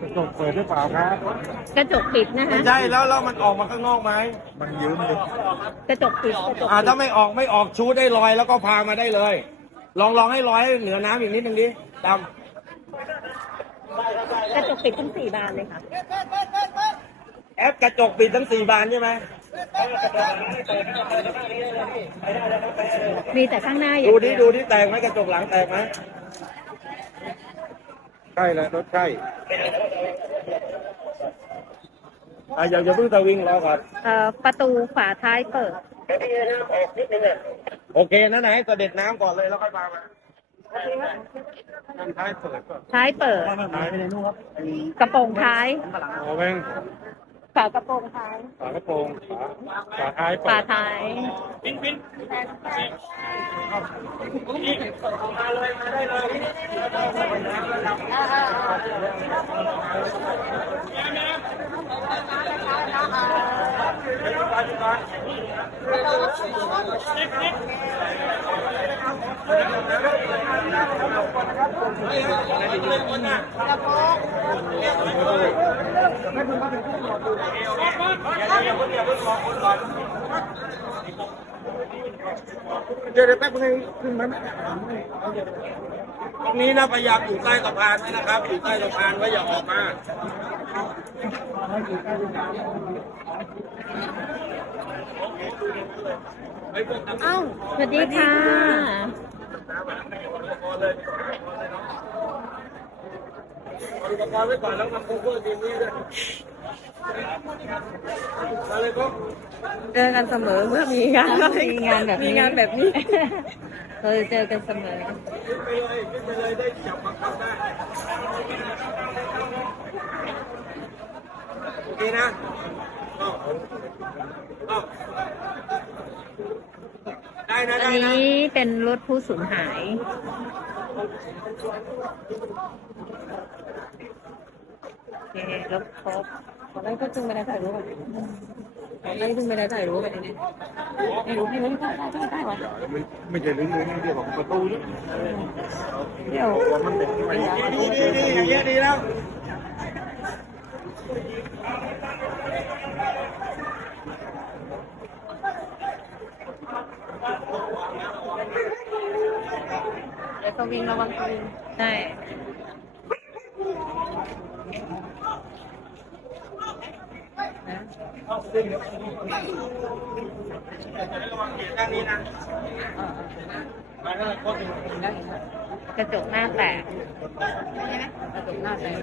กระจกเปิดหรือเปล่าครับ กระจกปิดนะคะไม่ใช่แล้วแล้วมันออกมาข้างนอกไหมมันยืมเลยกระจกปิดกระจกอ่าปิดถ้าไม่ออกไม่ออกชูได้ลอยแล้วก็พามาได้เลย ลองลองให้ลอยให้เหนือน้ำอีกนิดนึงดิดกระจกปิดทั้งสี่บานเลยค่ะำแอปกระจกปิดทั้งสี่บานใช่ไหมมีแต่ข้างหน้าอย่าดูงดิเดียวดูดิแตกไหมกระจกหลังแตกไหม ใช่แล้วรถใช่อ่าอย่าอย่าเพิ่งตะวิ่งรอก่อนเอ่อประตูฝาท้ายเปิด โอเคนะไหนเสด็จน้ำก่อนเลยแล้วค่อยพามาทางท้ายเปิดก็ท้ายเปิดท้ายไปในนู้นครับกระโปรงท้าย โอ้แบง ฝากระโปรงท้าย ฝากระโปรงฝาฝาท้ายเปิฝาดท้ายเดี๋ย วเดี๋ยวแป๊บนึงขึ้นมาตรงนี้นะพยายามอยู่ใต้สะพานไว้นะครับ อยู่ใต้สะพานไว้อย่าออกมาเอ้าสวัสดีค่ะ อุปกรณ์ไว้ก่อนแล้วมาโคเวอร์ทีมนี้ด้วยมาเลยครับเจอกันเสมอเมื่อมีงานมีงานแบบนี้มีงานแบบนี้เคยเจอกันเสมอขึ้นไปเลยขึ้นไปเลยได้จับบังคับได้โอเคนะเอาเอาได้นะอัได้นนะนี้เป็นรถผู้สูญหาย โอเครถครบตอนแรกก็จึงไม่ได้ถ่ายรูปอะตอนแรกจึงไม่ได้ถ่ายรูปไปเนี่ยไม่รู้ไม่รู้ได้ได้ได้ได้วะไม่ไม่ใช่ลืมเลยนะเดี๋ยวของประตูนี่เดี๋ยวมันเป็นไปดีดีดีดีดีดีแล้ว เดี๋ยวต้องวิ่งระวังตัวเองใช่ด้านนี้นะกระจกหน้าแตกกระจกหน้าแตก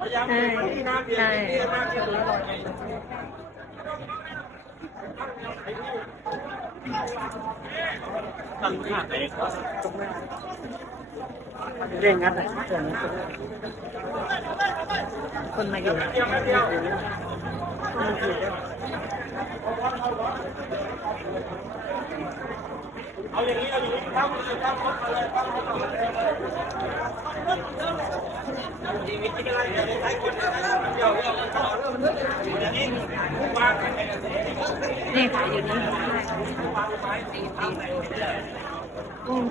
พยายามใช่ ที่น้ำเบียใช่ร์ที่น้ำเบียร์แล้วลอยตั้งค่าไหนเร่งงัดคนมาอยู่เยอะเอาอย่างนี้เอาอย่างนี้ครับครับรถมาเลยครับรถมาเลยชีวิตที่อะไรเดี๋ยวใช้คนเดียวเดียวเดี๋ยวเดี๋ยวนี้วางกันนี่ค่ะอยู่นี่ อืม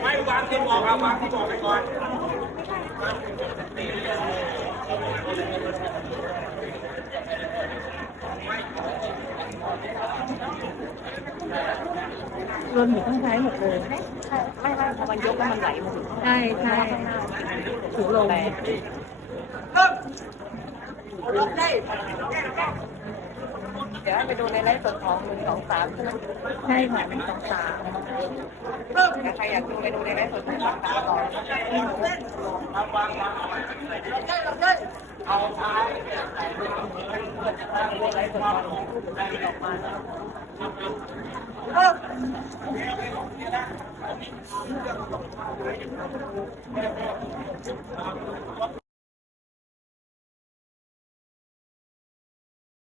ไม่วางที่บอกครับวางที่บอกไปก่อนรวมอยู่ข้างท้ายหมดเลยไม่ไม่พอมันยกแล้วมันไหลมาถึงใช่ใช่ถูกลงเดี๋ ยวให้ไปดูในไลฟ์สดของหนึ่งสองสามใช่ไหมใช่ค่ะเป็นสองสามถ้าใครอยากดูไปดูในไลฟ์สดของสองสามก่อนไลฟ์สดของ